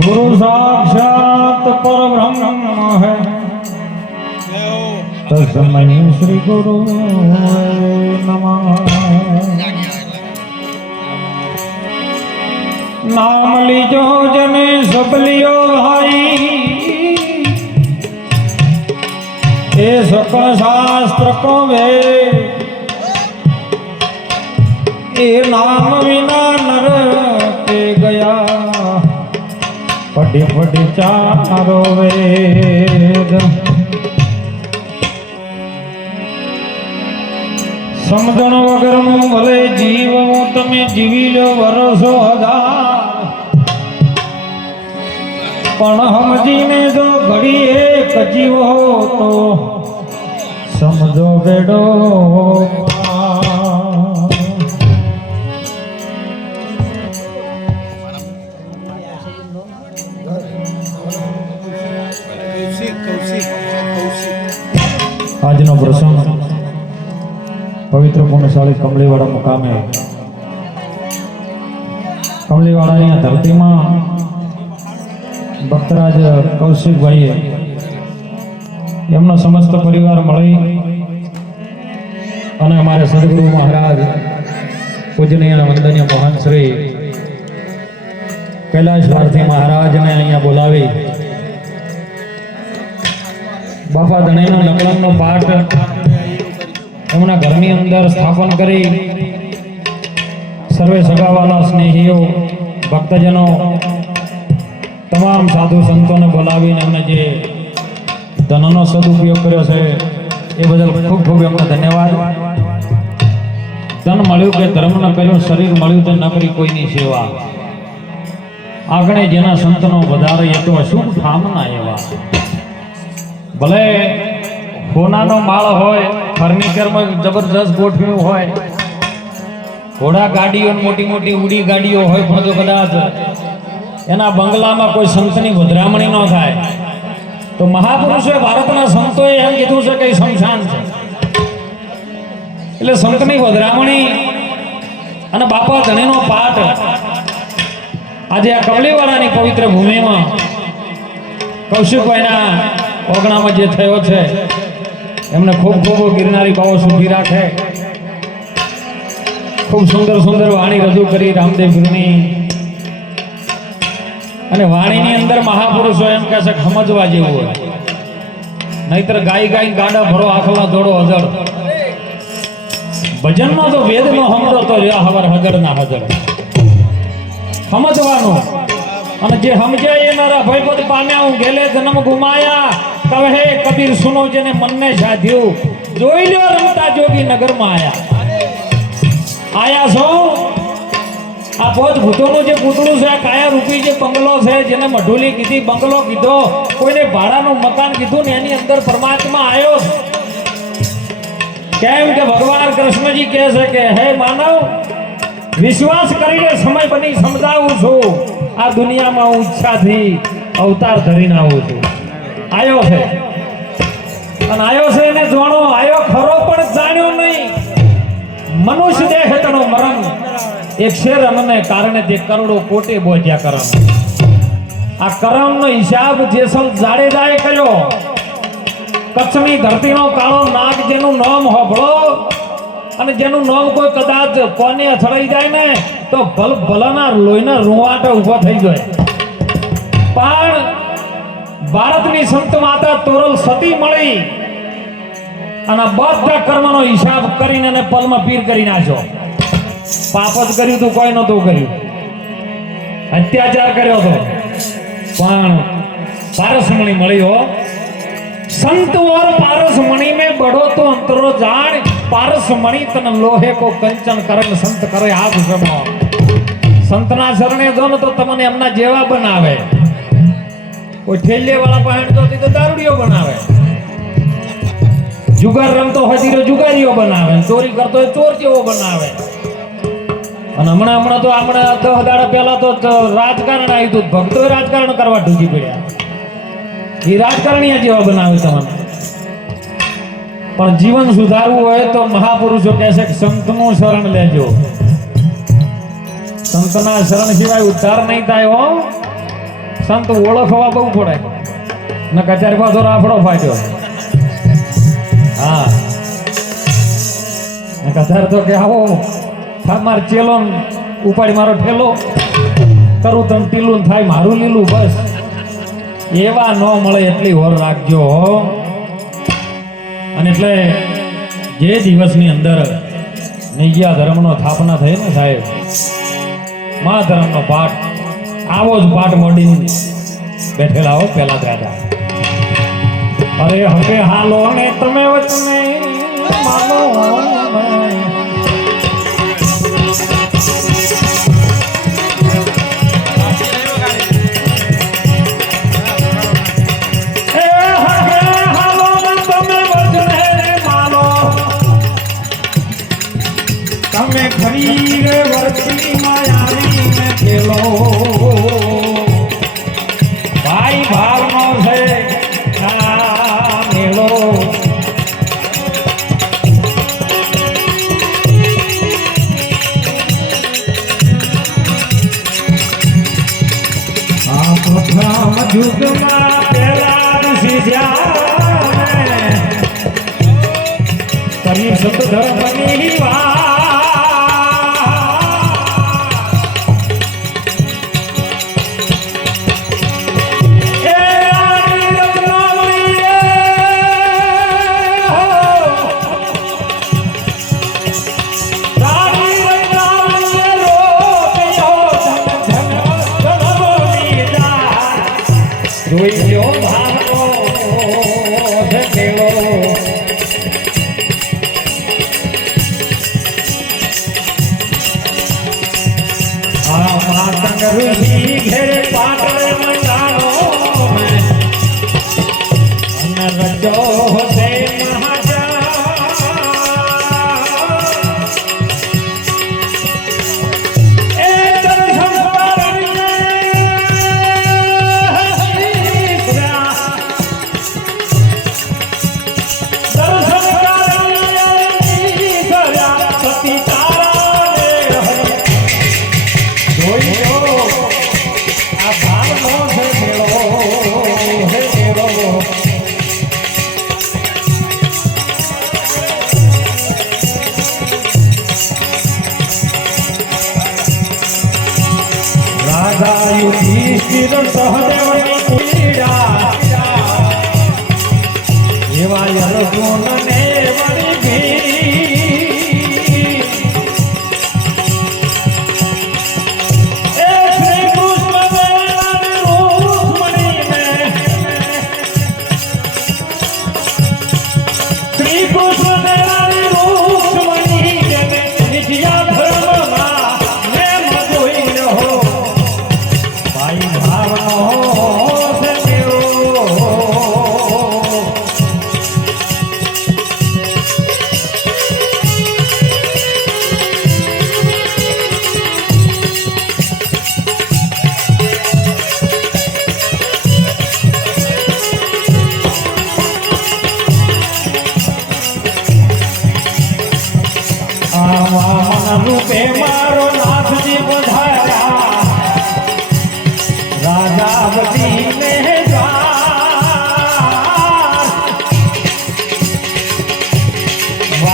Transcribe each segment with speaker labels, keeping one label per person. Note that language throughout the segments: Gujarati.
Speaker 1: ગુરુ સાક્ષાત પરબ્રહ્મ હે તસ્મૈ શ્રી ગુરુ નમઃ નામ લીજો જને સબ લિયો ભાઈ એ સકળ શાસ્ત્ર કો વે એ નામ વિના નર ગયા પડી પડી ચારો વેદ સમજણ વગર વગરનું ભલે જીવ હું તમે જીવી લો વરસો હજાર. પણ સમજીને જો ઘડી એક હો તો સમજો બેડો. પવિત્ર પુણ્યશાળી કમલીવાડા મુકામે કમલીવાડા અહીંયા ધરતીમાં ભક્તરાજ કૌશિકભાઈએ એમનો સમસ્ત પરિવાર મળી અને અમારે સદગુરુ મહારાજ પૂજનીય વંદનીય મહાન શ્રી કૈલાશ ભારતી મહારાજને અહીંયા બોલાવી બાપા ધણીના નકળમનો પાઠ એમના ઘરની અંદર સ્થાપન કરી સર્વે સગાવાલા સ્નેહીઓ, ભક્તજનો, તમામ સાધુ સંતોને બોલાવીને એમને જે ધનનો સદુપયોગ કર્યો છે, એ બદલ ખૂબ ખૂબ એમને ધન્યવાદ. ધન મળ્યું કે ધર્મ ન કર્યું શરીર મળ્યું તો ન કરી કોઈની સેવા. આગળ જેના સંતનો વધારે એ શું ઠામના એવા? ભલે હોનાનો માળ હોય ફર્નિચરમાં જબરજસ્ત ગોઠવ્યું હોય. ઘોડા ગાડીઓ મોટી મોટી ઉડી ગાડીઓ હોય પણ જો કદાચ એના બંગલામાં કોઈ સંતની વધરામણી ન થાય. તો મહાપુરુષોએ ભારતના સંતોએ એમ કીધું છે કે શમશાન છે. એટલે સંતની વધરામણી અને બાપા ધણીનો પાઠ આજે આ કવલીવાળાની પવિત્ર ભૂમિમાં કૌશિકભાઈના ઓગણામાં જે થયો છે એમને ખૂબ ખૂબ ગિરનારી બાવો સુખી રાખે. ખૂબ સુંદર સુંદર વાણી રજૂ કરી રામદેવ ગુરુની. અને વાણીની અંદર મહાપુરુષો એમ કહે છે સમજવા જેવું હોય. નહીતર ગાય ગાય ગાડા ભરો, આખલા દોડો હજર ભજનમાં તો વેદનો સમજો તો રહ્યા હવર હજર ના હજર સમજવાનું. અને જે સમજાય એ મારા ભયપદ પામ્યા હું ગેલે જન્મ ગુમાયા. કહે કબીર, સુનો જેને મનને સાધ્યું જોઈ લ્યો રમતા જોગી નગરમાં આયા. આયા છો? આ પોત ભૂતોનું જે પૂતળું છે, આ કાયા રૂપી જે બંગલો છે, જેને મઢુલી કીધી, બંગલો કીધો, કોઈને ભાડાનું મકાન કીધું ને એની અંદર પરમાત્મા આવ્યો કેમ કે ભગવાન કૃષ્ણજી કહે છે કે, હે માનવ, વિશ્વાસ કરીને સમય બની સમજાવું છું. આ દુનિયામાં હું ઈચ્છાથી અવતાર ધરીને આવું છું. આયો છે. અને આયો છે એને જાણો આયો ખરો પણ જાણ્યો નહીં. મનુષ્ય દેહ તણો મરણ. એક શેર અનને કારણે તે કરોડો કોટે બોજ્યા કરમ આ કરમનો હિસાબ જેસલ જાડેજાએ કર્યો. કચ્છની ધરતીનો કાળો નાગ જેનું નામ હોભળો. અને જેનું નામ કોઈ કદાચ કોને અથડાઈ જાય ને, તો ભલ ભલાના લોહીના રૂવાટા ઊભા થઈ જાય. પણ ભારતની સંત માતા તોરલ સતી મળી અને બધા કર્મનો હિસાબ કરીને અને પલમાં પીર કરી નાખ્યો. પાપ જ કર્યું તું, કોઈ નતું કર્યું. અત્યાચાર કર્યો હતો પણ પારસમણી મળી હો. સંત ઓર પારસમણી મેં બડો તો અંતરો જાણ. પારસમણી તન લોહે કો કંચન કરે સંત કરે હાથ જમો સંતના શરણે જો તો તમને એમના જેવા બનાવે. કોઈ ઠેલે વાળા પાસે તો દારૂડીઓ બનાવે. જુગાર રમતો હોય તો જુગારીઓ બનાવે. ચોરી કરતો હોય ચોર જેવો બનાવે. અને હમણાં હમણાં તો હમણાં દસ દાડા પહેલા તો રાજકારણ આવ્યું હતું ભક્તો રાજકારણ કરવા ઢૂકી પડ્યા. એ રાજકારણીયા જેવા બનાવે તમને. પણ જીવન સુધારવું હોય તો મહાપુરુષો કહે છે કે સંતનું શરણ લેજો. સંતના શરણ સિવાય ઉદ્ધાર નહીં થાય હો. સંત ઓળખવા બહુ પડે. ને કચારી પાછો રાફડો ફાટ્યો. હા. કચાર તો કે આવો માર ચેલો ઉપાડી મારો ઠેલો. કરું તમ ટીલું થાય, મારું લીલું બસ. એવા ન મળે એટલી હોર રાખજો. અને એટલે જે દિવસની અંદર નૈયા ધર્મનો સ્થાપના થઈ ને સાહેબ, મા ધર્મનો પાઠ આવો જ પાઠ મોડીને બેઠેલા હો પેલા દાદા અરે હવે હાલો ને તમે વચને તમે ખરી વર્તીમાં આવીને ખેલો દેવો வீரம் சகல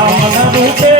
Speaker 1: વામન રૂપે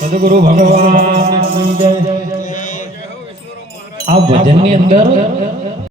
Speaker 1: સદગુરુ ભગવાન આ ભજનની અંદર